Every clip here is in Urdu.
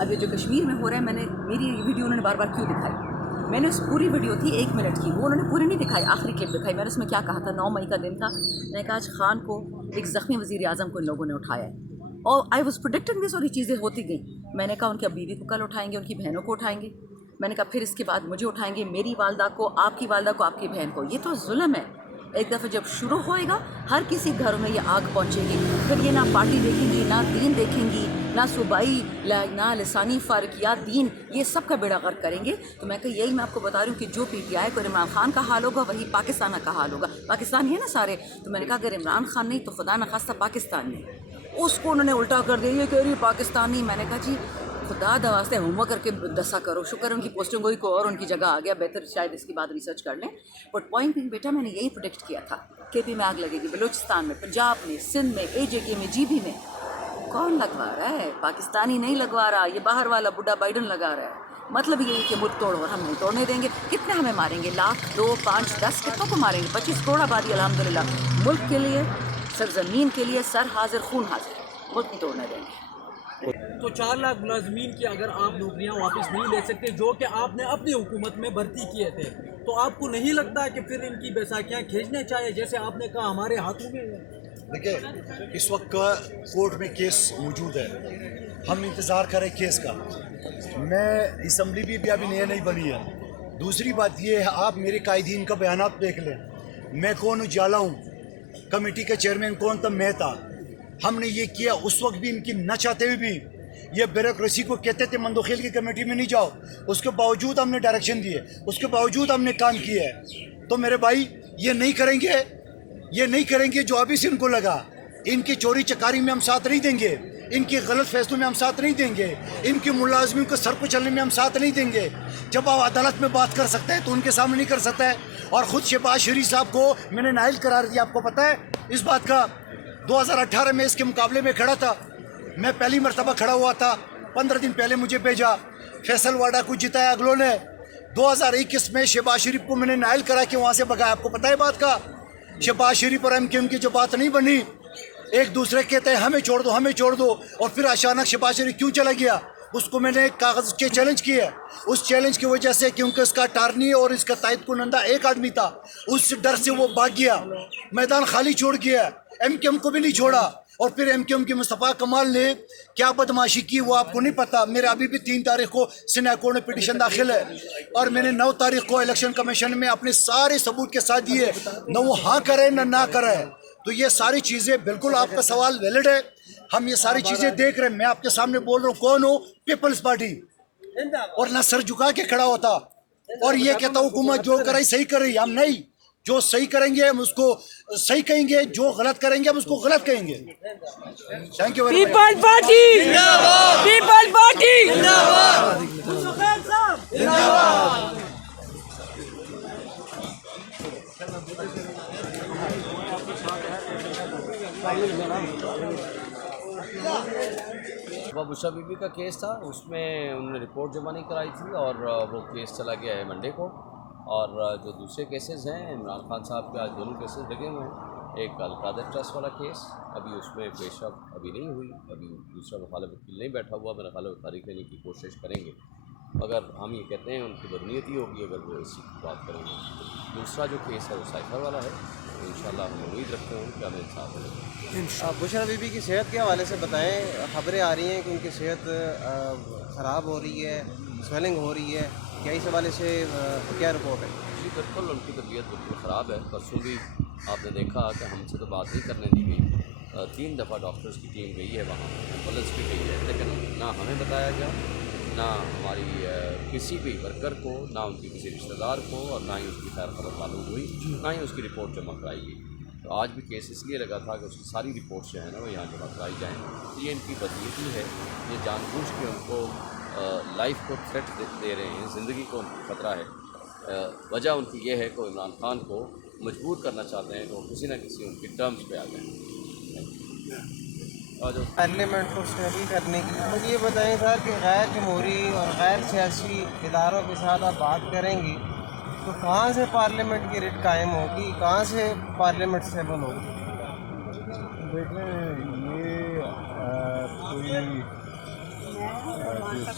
اب یہ جو کشمیر میں ہو رہا ہے، میں نے میری ویڈیو انہوں نے بار بار کیوں دکھائی؟ میں نے اس پوری ویڈیو تھی 1 منٹ کی، وہ انہوں نے پوری نہیں دکھائی، آخری کلپ دکھائی. میں نے اس میں کیا کہا تھا؟ 9 مئی کا دن تھا، میں نے کہا آج خان کو ایک زخمی وزیر اعظم کو ان لوگوں نے اٹھایا ہے، اور آئی واز پروڈکٹنگ دس، اور یہ چیزیں ہوتی گئیں. میں نے کہا ان کی بیوی کو کل اٹھائیں گے، ان کی بہنوں کو اٹھائیں گے. میں نے کہا پھر اس کے بعد مجھے اٹھائیں گے، میری والدہ کو، آپ کی والدہ کو، آپ کی بہن کو. یہ تو ظلم ہے. ایک دفعہ جب شروع ہوئے گا ہر کسی گھر میں یہ آگ پہنچے گی. پھر یہ نہ پارٹی دیکھیں گی، نہ دین دیکھیں گی، نہ صوبائی، نہ لسانی فارقیات، دین، یہ سب کا بیڑا غرق کریں گے. تو میں کہا یہی میں آپ کو بتا رہی ہوں کہ جو پی ٹی آئی کو عمران خان کا حال ہوگا وہی پاکستان کا حال ہوگا. پاکستان ہے نا سارے. تو میں نے کہا اگر عمران خان نہیں تو خدا نخواستہ پاکستان نہیں. اس کو انہوں نے الٹا کر دیا، یہ کہہ رہی ہے پاکستانی. میں نے کہا جی خدا دواستے ہوم ورک کر کے دسا کرو. شکر ان کی پوسٹنگ ہوئی، کوئی اور ان کی جگہ آ گیا، بہتر شاید اس کے بعد ریسرچ کر لیں. بٹ پوائنٹ بیٹا میں نے یہی پروڈکٹ کیا تھا. کے پی میں آگ لگے گی، بلوچستان میں، پنجاب میں، سندھ میں، اے جے کے میں، جی بی میں. کون لگوا رہا ہے؟ پاکستانی نہیں لگوا رہا، یہ باہر والا بڈھا بائیڈن لگا رہا ہے. مطلب یہی کہ ملک توڑو، اور ہم نہیں توڑنے دیں گے. کتنے ہمیں ماریں گے؟ 1,00,000، 2، 5، 10 کتنوں کو ماریں گے؟ 25 کروڑ آبادی الحمدللہ. ملک کے لیے، سرزمین کے لیے سر حاضر خون حاضر. ملک نہیں توڑنے دیں گے. تو 4 لاکھ ملازمین کی اگر آپ نوکریاں واپس نہیں لے سکتے جو کہ آپ نے اپنی حکومت میں بھرتی کیے تھے، تو آپ کو نہیں لگتا کہ پھر ان کی بیساکھیاں کھینچنے چاہیے جیسے آپ نے کہا ہمارے ہاتھوں میں ہے؟ دیکھیں اس وقت کورٹ میں کیس موجود ہے، ہم انتظار کریں کیس کا. میں اسمبلی بھی ابھی نہیں بنی ہے. دوسری بات یہ ہے آپ میرے قائدین کا بیانات دیکھ لیں. میں کون اجالا ہوں، کمیٹی کا چیئرمین کون تھا؟ میں تھا. ہم نے یہ کیا اس وقت بھی ان کی نہ چاہتے ہوئے بھی. یہ بیوروکریسی کو کہتے تھے مندوخیل کی کمیٹی میں نہیں جاؤ، اس کے باوجود ہم نے ڈائریکشن دیے، اس کے باوجود ہم نے کام کیا ہے. تو میرے بھائی یہ نہیں کریں گے، یہ نہیں کریں گے جو ابھی سے ان کو لگا. ان کی چوری چکاری میں ہم ساتھ نہیں دیں گے، ان کی غلط فیصلوں میں ہم ساتھ نہیں دیں گے، ان کی ملازمین کو سر کو چلنے میں ہم ساتھ نہیں دیں گے. جب آپ عدالت میں بات کر سکتے ہیں تو ان کے سامنے نہیں کر سکتا ہے. اور خود شہباز شریف صاحب کو میں نے نائل قرار دیا، آپ کو پتہ ہے اس بات کا. 2018 میں اس کے مقابلے میں کھڑا تھا، میں پہلی مرتبہ کھڑا ہوا تھا. 15 دن پہلے مجھے بھیجا، فیصل واڈا کو جتایا اگلوں نے. 2021 میں شہباز شریف کو میں نے نائل کرا کے وہاں سے بگایا. آپ کو پتہ ہے بات کا؟ شہباز شریف اور ایم کی جو بات نہیں بنی، ایک دوسرے کہتے ہیں ہمیں چھوڑ دو، ہمیں چھوڑ دو، اور پھر اچانک شہباز شریف کیوں چلا گیا؟ اس کو میں نے کاغذ کے چیلنج کیا. اس چیلنج کی وجہ سے کیونکہ اس کا ٹارنی اور اس کا تائید کنندہ ایک آدمی تھا، اس ڈر سے وہ بھاگ گیا، میدان خالی چھوڑ گیا. ایم کو بھی نہیں چھوڑا. اور پھر ایم کے مصطفیٰ کمال نے کیا بدماشی کی وہ آپ کو نہیں پتا. میرے ابھی بھی 3 تاریخ کو سینیٹ کورٹ میں پٹیشن داخل ہے، اور میں نے 9 تاریخ کو الیکشن کمیشن میں اپنے سارے ثبوت کے ساتھ دیے. نہ وہ ہاں کرے نہ کرے. تو یہ ساری چیزیں بالکل آپ کا سوال ویلڈ ہے، ہم یہ ساری چیزیں دیکھ رہے ہیں. میں آپ کے سامنے بول رہا ہوں کون ہوں؟ پیپلز پارٹی. اور نہ سر جھکا کے کھڑا ہوتا اور یہ کہتا حکومت جو کر رہی صحیح کر رہی. ہم نہیں، جو صحیح کریں گے ہم اس کو صحیح کہیں گے، جو غلط کریں گے ہم اس کو غلط کہیں گے. Thank you very much. People party people party Bushra Bibi کا کیس تھا، اس میں انہوں نے رپورٹ جمع نہیں کرائی تھی اور وہ کیس چلا گیا ہے منڈے کو. اور جو دوسرے کیسز ہیں عمران خان صاحب کے آج دونوں کیسز لگے ہوئے ہیں. ایک القادر ٹرسٹ والا کیس ابھی اس میں پیش اب ابھی نہیں ہوئی، ابھی دوسرا مخالف وکیل نہیں بیٹھا ہوا. میرا خیال ہے وہ تاریخ لینے کی کوشش کریں گے، مگر ہم یہ کہتے ہیں ان کی بدنیتی ہوگی اگر وہ اسی کی بات کریں گے. دوسرا جو کیس ہے وہ سائفر والا ہے. انشاءاللہ ہم امید رکھتے ہیں کہ ہمیں انصاف ملے. بشرا بی بی کی صحت کے حوالے سے بتائیں. خبریں آ رہی ہیں کہ ان کی صحت خراب ہو رہی ہے، سویلنگ ہو رہی ہے، کیا اس حوالے سے کیا رپورٹ ہے؟ جی بالکل، ان کی طبیعت بالکل خراب ہے. پرسوں بھی آپ نے دیکھا کہ ہم سے تو بات نہیں کرنے دی گئی. 3 دفعہ ڈاکٹرز کی ٹیم گئی ہے وہاں، ایمبولینس بھی گئی ہے، لیکن نہ ہمیں بتایا گیا، نہ ہماری کسی بھی ورکر کو، نہ ان کی کسی رشتہ دار کو، اور نہ ہی اس کی خیر خبر معلوم ہوئی، نہ ہی اس کی رپورٹ جمع کرائی گئی. تو آج بھی کیس اس لیے لگا تھا کہ اس کی ساری رپورٹس جو ہیں نا وہ یہاں جمع کرائی جائیں. یہ ان کی بدنیتی ہے، یہ جان بوجھ کے ان کو لائف کو تھریٹ دے رہے ہیں، زندگی کو ان کو خطرہ ہے. وجہ ان کی یہ ہے کہ عمران خان کو مجبور کرنا چاہتے ہیں کہ وہ کسی نہ کسی ان کی ٹرمز پہ آ جائیں. پارلیمنٹ کو اسٹیبل کرنے کی مجھے یہ بتائیں سر کہ غیر جمہوری اور غیر سیاسی اداروں کے ساتھ آپ بات کریں گی تو کہاں سے پارلیمنٹ کی ریٹ قائم ہوگی، کہاں سے پارلیمنٹ اسٹیبل ہوگی؟ دیکھیں یہ کوئی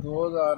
2000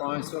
500